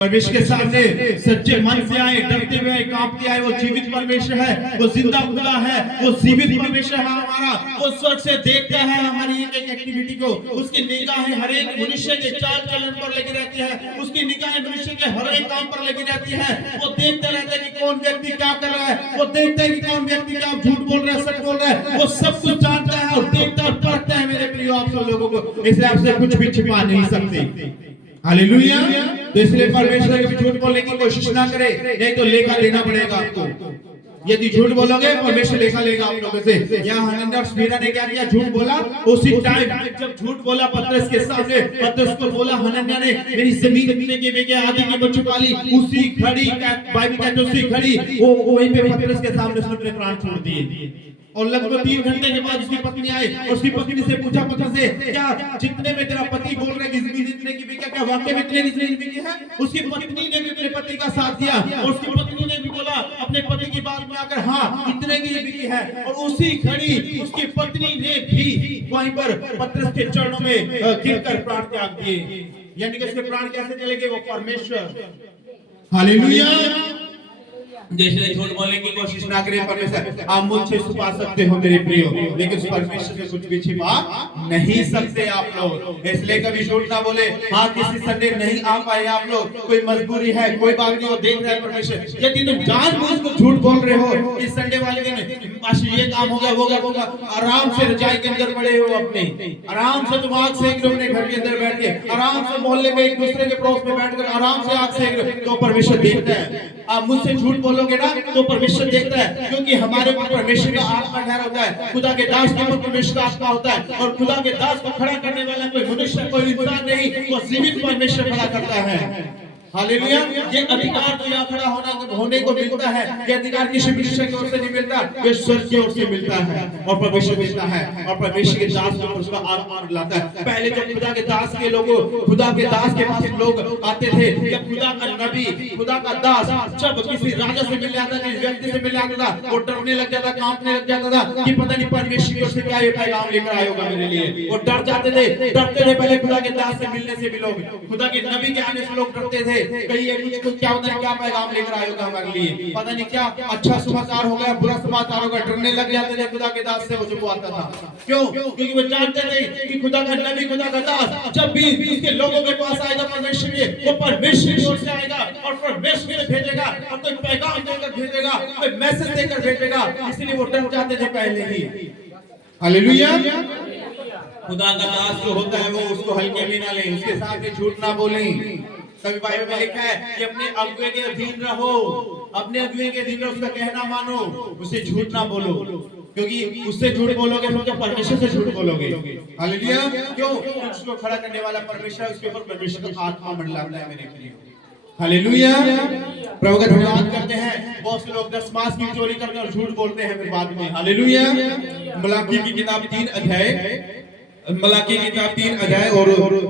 परमेश्वर के सामने सच्चे मन से आए, डरते हुए आए, कांपते आए। वो जीवित परमेश्वर है, वो जिंदा खुदा है, वो जीवित परमेश्वर है हमारा। वो स्वर्ग से देखता है हमारी एक एक एक्टिविटी को। उसकी निगाहें हर एक मनुष्य के चाल चलन पर लगी रहती है। उसकी निगाहें मनुष्य के हर एक काम पर लगी रहती है। वो देखते रहते हैं कि कौन व्यक्ति क्या कर रहा है। वो देखते हैं कि कौन व्यक्ति क्या झूठ बोल रहा है, सच बोल रहा है। वो सब कुछ जानता है और देखता और परखता है मेरे प्रिय आप सब लोगों को। इसलिए आपसे कुछ भी छिपा नहीं सकते। हालेलुया। तो इसलिए परमेश्वर के झूठ बोलने की कोशिश ना करे, नहीं तो लेखा देना पड़ेगा आपको। यदि झूठ बोलोगे परमेश्वर लेखा लेगा आप लोगों से। यहाँ हनन्याह और सफीरा ने क्या किया? झूठ बोला। उसी टाइम जब झूठ बोला पतरस के सामने, पतरस को बोला हनन्याह ने मेरी जमीन बिकने के बेके आधी की बच्चों पाली, उसी घड़ी बाइबल कहते उसी घड़ी वो वहीं पे पतरस के सामने उसने अपने प्राण छोड़ दिए। और लगभग 3 घंटे के बाद उसकी पत्नी आई और उसकी पत्नी से पूछा पतरस से, क्या जितने में तेरा पति बोल रहा है कि जमीन इतने की बिकी, क्या वाकई में इतने की जमीन बिकी है? उसकी पत्नी ने भी अपने पति का साथ दिया और उसकी पत्नी ने भी बोला अपने पति की बात में आकर, हाँ इतने की बिकी है। और उसी घड़ी उसकी पत्नी ने भी वहीं पर पतरस के चरणों में गिरकर प्राण त्याग दिए। यानी कि उसके प्राण कैसे चले गए? वो परमेश्वर। हालेलुया। जैसे झूठ बोलने की कोशिश ना करें परमेश्वर। आप मुझसे छुपा सकते हो मेरे प्रियो, लेकिन उस परमेश्वर से कुछ भी छिपा नहीं सकते आप लोग। इसलिए कभी झूठ ना बोले। हाँ किसी संडे नहीं आ पाए आप लोग, कोई मजबूरी है, कोई बात नहीं, वो देख रहा है परमेश्वर। यदि तुम जानबूझकर झूठ बोल रहे हो इस संडे वाले दिन, ये काम हो गया, वो गया, आराम से रजाई के अंदर पड़े हो, अपने आराम से तुम आग सेक लो, अपने घर के अंदर बैठ के आराम से मोहल्ले में एक दूसरे के पड़ोस में बैठकर आराम से आग सेक लो, तो परमेश्वर देखता है। आप मुझसे झूठ बोलोगे ना तो परमेश्वर देखता है, क्योंकि हमारे ऊपर परमेश्वर का आत्मा ठहरा होता है। खुदा के दास के ऊपर परमेश्वर का आत्मा होता है और खुदा के दास को खड़ा करने वाला कोई मनुष्य, कोई इंसान नहीं, वो जीवित परमेश्वर खड़ा करता है। हालेलुया। ये अधिकार जो यहाँ खड़ा होने को मिलता है, ये अधिकार किसी मनुष्य की ओर से नहीं मिलता, ये स्वर्ग की ओर से मिलता है और परमेश्वर देता है। और परमेश्वर के दास को उसका आत्मा लाता है। पहले जब खुदा के दास के लोगों, खुदा के दास के पास लोग आते थे, जब खुदा का नबी, खुदा का दास जब किसी राजा से मिलने आता, किसी व्यक्ति से मिलने आता था, वो डरने लग जाता, कांपने लग जाता था कि पता नहीं परमेश्वर की ओर से क्या ये पैगाम लेकर आया होगा मेरे लिए। वो डर जाते थे, डरते थे पहले खुदा के दास से मिलने से भी लोग, खुदा के नबी के आने से लोग डरते थे। कहीं कुछ क्या होता है, क्या पैगाम लेकर आएगा हमारे लिए, पता नहीं क्या अच्छा समाचार होगा, बुरा समाचार होगा। डरने लग जाते थे खुदा के दास से वो जब आता था। क्यों? क्योंकि वो जानते थे कि खुदा का नबी, खुदा का दास जब भी उसके लोगों के पास आएगा परमेश्वर के, वो परमेश्वर की ओर से आएगा और परमेश्वर भेजेगा और कोई पैगाम देकर भेजेगा, कोई मैसेज देकर भेजेगा। इसलिए वो डर जाते थे पहले ही। हालेलुया। खुदा का दास जो होता है वो उसको हल्के में ना ले, उसके सामने झूठ ना बोले। कभी बाइबल में लिखा है कि अपने अगुवे के अधीन रहो, अपने अगुवे के अधीन रहो, उसका कहना मानो, उसे झूठ ना बोलो, क्योंकि उससे झूठ बोलोगे तो परमेश्वर से झूठ बोलोगे। हालेलुया। क्यों? उसको खड़ा करने वाला परमेश्वर, उसके ऊपर परमेश्वर का आत्मा मंडलाता है मेरे प्रिय। हालेलुया। प्रभु का धन्यवाद करते हैं। बहुत से लोग 10 मास की चोरी करके और झूठ बोलते हैं फिर बाद में। हालेलुया। मलाकी की किताब 3 अध्याय और